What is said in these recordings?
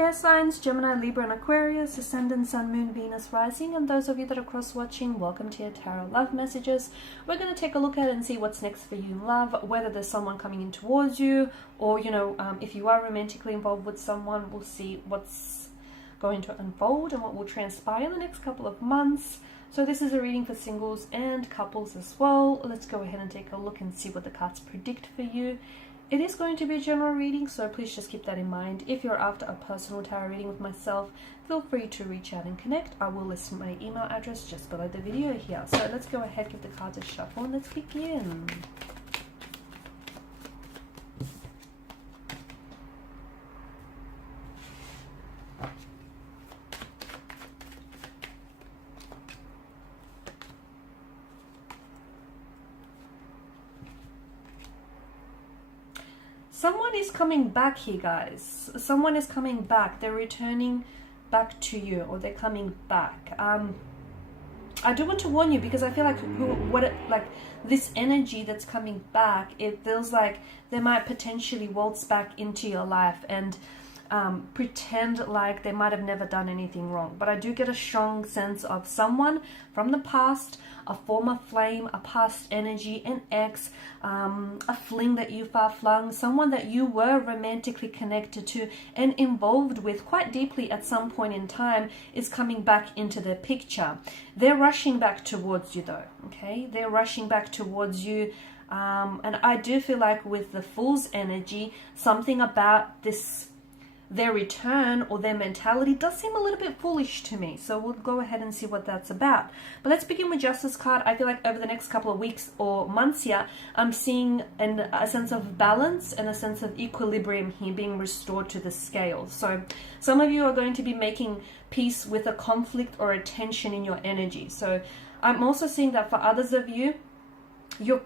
air signs, Gemini, Libra, and Aquarius, Ascendant, Sun, Moon, Venus, Rising, and those of you that are cross-watching, welcome to your Tarot Love Messages. We're going to take a look at it and see what's next for you in love, whether there's someone coming in towards you, or, if you are romantically involved with someone, we'll see what's going to unfold and what will transpire in the next couple of months. So this is a reading for singles and couples as well. Let's go ahead and take a look and see what the cards predict for you. It is going to be a general reading, so please just keep that in mind. If you're after a personal tarot reading with myself, feel free to reach out and connect. I will list my email address just below the video here. So let's go ahead, give the cards a shuffle, and let's begin. Someone is coming back here, guys. Someone is coming back. They're returning back to you, or they're coming back. I do want to warn you, because I feel like this energy that's coming back, it feels like they might potentially waltz back into your life and pretend like they might have never done anything wrong. But I do get a strong sense of someone from the past, a former flame, a past energy, an ex, a fling that you far flung, someone that you were romantically connected to and involved with quite deeply at some point in time is coming back into the picture. They're rushing back towards you though, okay? They're rushing back towards you. And I do feel like with the Fool's energy, something about their return or their mentality does seem a little bit foolish to me. So we'll go ahead and see what that's about. But let's begin with Justice card. I feel like over the next couple of weeks or months here, I'm seeing a sense of balance and a sense of equilibrium here being restored to the scales. So some of you are going to be making peace with a conflict or a tension in your energy. So I'm also seeing that for others of you, you're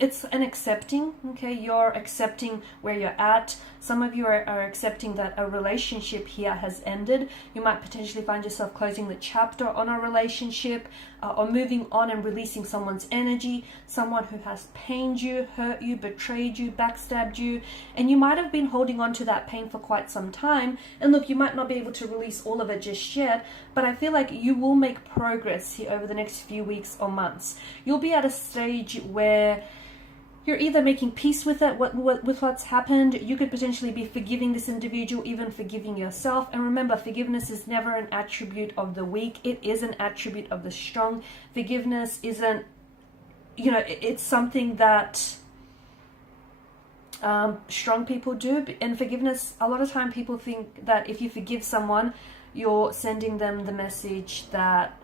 it's an accepting, okay? You're accepting where you're at. Some of you are accepting that a relationship here has ended. You might potentially find yourself closing the chapter on a relationship or moving on and releasing someone's energy, someone who has pained you, hurt you, betrayed you, backstabbed you, and you might have been holding on to that pain for quite some time. And look, you might not be able to release all of it just yet, but I feel like you will make progress here over the next few weeks or months. You'll be at a stage where you're either making peace with it, with what's happened. You could potentially be forgiving this individual, even forgiving yourself. And remember, forgiveness is never an attribute of the weak. It is an attribute of the strong. Forgiveness isn't, it's something that strong people do. And forgiveness, a lot of time people think that if you forgive someone, you're sending them the message that,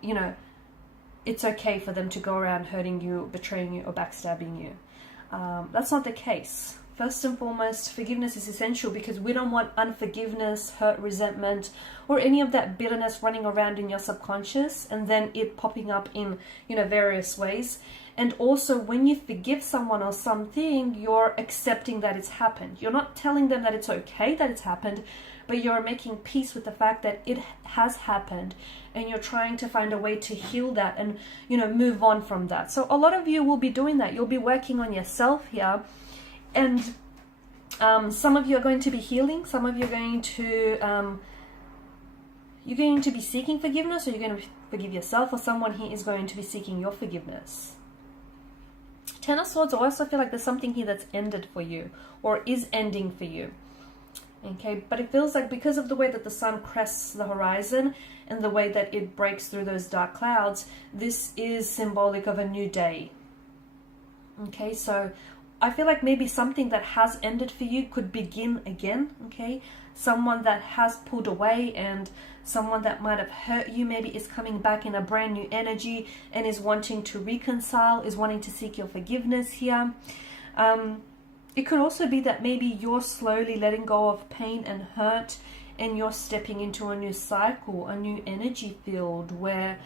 it's okay for them to go around hurting you, betraying you, or backstabbing you. That's not the case. First and foremost, forgiveness is essential because we don't want unforgiveness, hurt, resentment, or any of that bitterness running around in your subconscious and then it popping up in, various ways. And also, when you forgive someone or something, you're accepting that it's happened. You're not telling them that it's okay that it's happened, but you're making peace with the fact that it has happened, and you're trying to find a way to heal that and, move on from that. So a lot of you will be doing that. You'll be working on yourself here, and some of you are going to be healing. Some of you are going to you're going to be seeking forgiveness, or you're going to forgive yourself, or someone here is going to be seeking your forgiveness. Ten of Swords, I also feel like there's something here that's ended for you or is ending for you. Okay, but it feels like because of the way that the sun crests the horizon and the way that it breaks through those dark clouds, this is symbolic of a new day. Okay, so I feel like maybe something that has ended for you could begin again, okay? Someone that has pulled away and someone that might have hurt you maybe is coming back in a brand new energy and is wanting to reconcile, is wanting to seek your forgiveness here. It could also be that maybe you're slowly letting go of pain and hurt and you're stepping into a new cycle, a new energy field where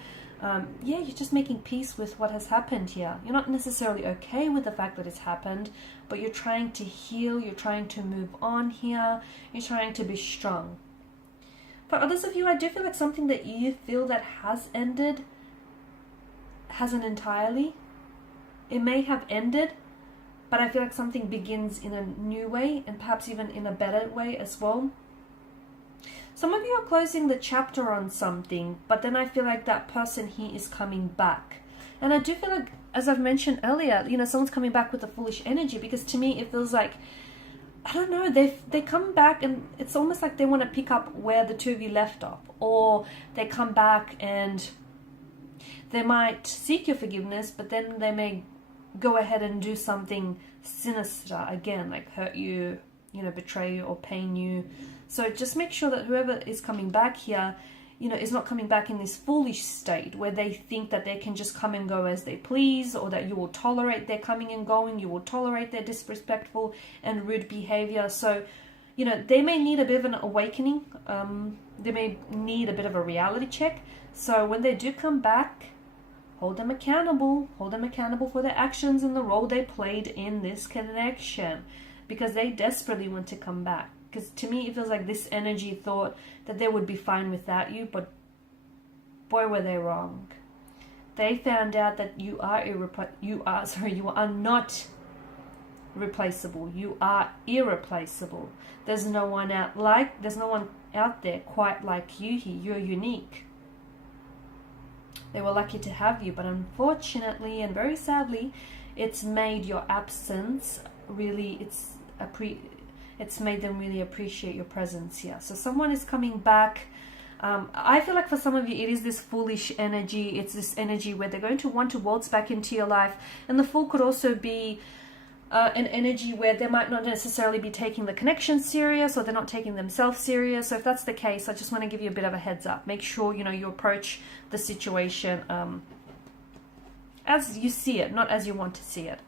you're just making peace with what has happened here. You're not necessarily okay with the fact that it's happened, but you're trying to heal, you're trying to move on here, you're trying to be strong. For others of you, I do feel like something that you feel that has ended hasn't entirely. It may have ended, but I feel like something begins in a new way and perhaps even in a better way as well. Some of you are closing the chapter on something, but then I feel like that person here is coming back. And I do feel like, as I've mentioned earlier, you know, someone's coming back with a foolish energy, because to me it feels like, I don't know, they come back and it's almost like they want to pick up where the two of you left off, or they come back and they might seek your forgiveness, but then they may go ahead and do something sinister again, like hurt you, you know, betray you or pain you. So just make sure that whoever is coming back here, you know, is not coming back in this foolish state where they think that they can just come and go as they please, or that you will tolerate their coming and going, you will tolerate their disrespectful and rude behavior. So, you know, they may need a bit of an awakening. They may need a bit of a reality check. So when they do come back, hold them accountable for their actions and the role they played in this connection, because they desperately want to come back. Because to me, it feels like this energy thought that they would be fine without you, but boy, were they wrong. They found out that you are not replaceable. You are irreplaceable. There's no one out there quite like you here. You're unique. They were lucky to have you, but unfortunately and very sadly, it's made your absence really, it's made them really appreciate your presence here. So someone is coming back. I feel like for some of you, it is this foolish energy. It's this energy where they're going to want to waltz back into your life. And the Fool could also be an energy where they might not necessarily be taking the connection serious, or they're not taking themselves serious. So if that's the case, I just want to give you a bit of a heads up. Make sure, you know, you approach the situation as you see it, not as you want to see it.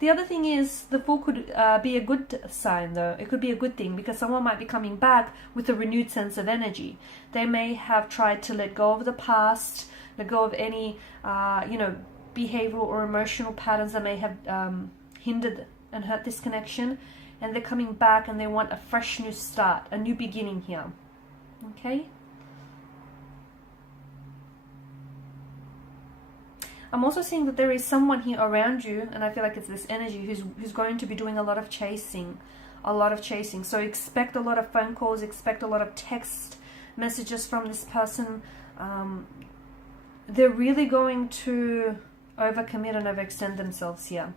The other thing is, the Fool could be a good sign, though. It could be a good thing, because someone might be coming back with a renewed sense of energy. They may have tried to let go of the past, let go of any, you know, behavioral or emotional patterns that may have hindered and hurt this connection. And they're coming back and they want a fresh new start, a new beginning here. Okay? I'm also seeing that there is someone here around you, and I feel like it's this energy who's going to be doing a lot of chasing. So expect a lot of phone calls, expect a lot of text messages from this person. They're really going to overcommit and overextend themselves here.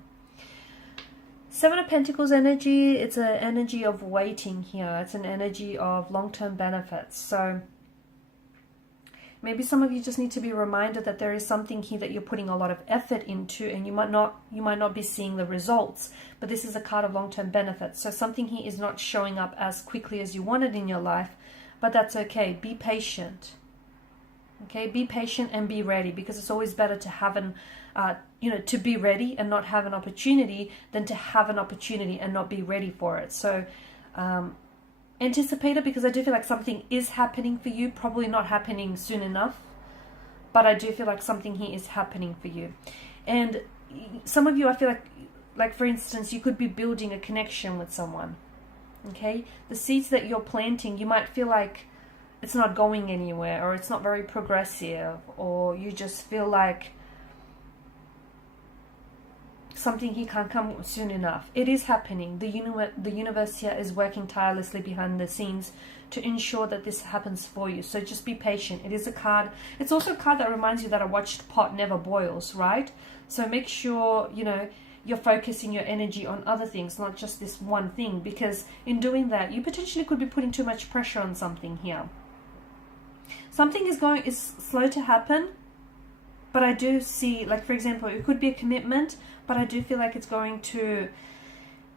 Seven of Pentacles energy, it's an energy of waiting here. It's an energy of long-term benefits. So maybe some of you just need to be reminded that there is something here that you're putting a lot of effort into, and you might not be seeing the results, but this is a card of long-term benefits. So something here is not showing up as quickly as you wanted in your life, but that's okay. Be patient. Okay, be patient and be ready, because it's always better to have to be ready and not have an opportunity than to have an opportunity and not be ready for it. So anticipate it, because I do feel like something is happening for you, probably not happening soon enough, but I do feel like something here is happening for you. And some of you, I feel like for instance, you could be building a connection with someone. Okay, the seeds that you're planting, you might feel like it's not going anywhere, or it's not very progressive, or you just feel like something here can't come soon enough. It is happening. The universe here is working tirelessly behind the scenes to ensure that this happens for you. So just be patient. It is a card. It's also a card that reminds you that a watched pot never boils, right? So make sure, you know, you're focusing your energy on other things, not just this one thing, because in doing that, you potentially could be putting too much pressure on something here. Something is slow to happen, but I do see, like for example, it could be a commitment, but I do feel like it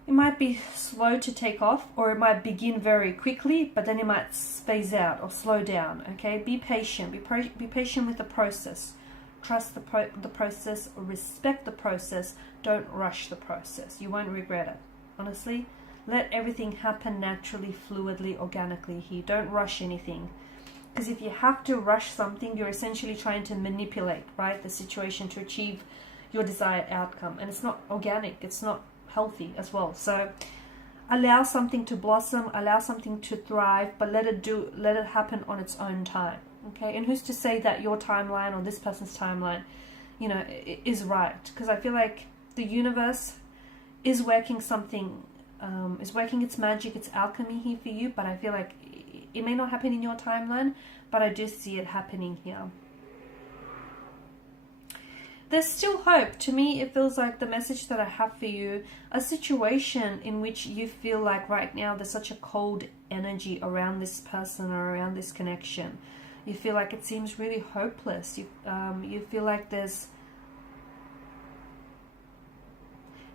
might be slow to take off, or it might begin very quickly, but then it might phase out or slow down. Okay, be patient. Be patient with the process. Trust the process, respect the process. Don't rush the process. You won't regret it. Honestly, let everything happen naturally, fluidly, organically here. Don't rush anything. Because if you have to rush something, you're essentially trying to manipulate, right, the situation to achieve your desired outcome. And it's not organic. It's not healthy as well. So allow something to blossom, allow something to thrive, but let it happen on its own time. Okay, and who's to say that your timeline or this person's timeline, you know, is right? Because I feel like the universe is working something, is working its magic, its alchemy here for you, but I feel like It may not happen in your timeline, but I do see it happening here. There's still hope. To me, it feels like the message that I have for you, a situation in which you feel like right now there's such a cold energy around this person or around this connection. You feel like it seems really hopeless. You feel like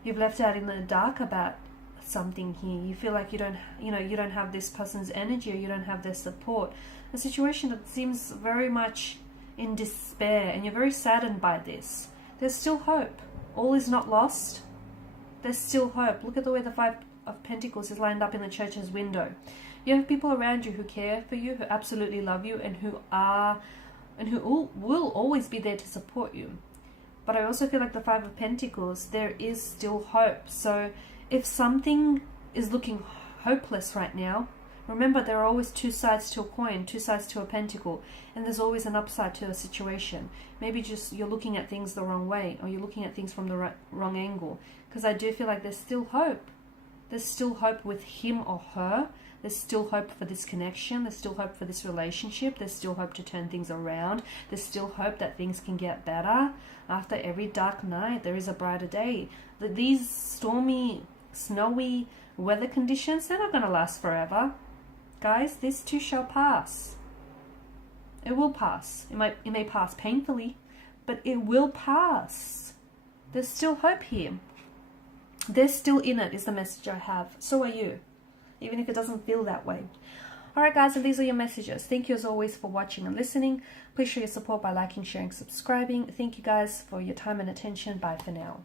you've left out in the dark about something here. You feel like you don't have this person's energy, or you don't have their support. A situation that seems very much in despair, and you're very saddened by this. There's still hope. All is not lost. There's still hope. Look at the way the Five of Pentacles is lined up in the Church's window. You have people around you who care for you, who absolutely love you, and who will always be there to support you. But I also feel like the Five of Pentacles, there is still hope. So if something is looking hopeless right now, remember, there are always two sides to a coin, two sides to a pentacle, and there's always an upside to a situation. Maybe just you're looking at things the wrong way, or you're looking at things from the wrong angle. Because I do feel like there's still hope. There's still hope with him or her. There's still hope for this connection. There's still hope for this relationship. There's still hope to turn things around. There's still hope that things can get better. After every dark night, there is a brighter day. These stormy, snowy weather conditions, they're not going to last forever. Guys, this too shall pass. It will pass. It may pass painfully, but it will pass. There's still hope here. They're still in it, is the message I have. So are you, even if it doesn't feel that way. Alright guys, and these are your messages. Thank you as always for watching and listening. Please show your support by liking, sharing, subscribing. Thank you guys for your time and attention. Bye for now.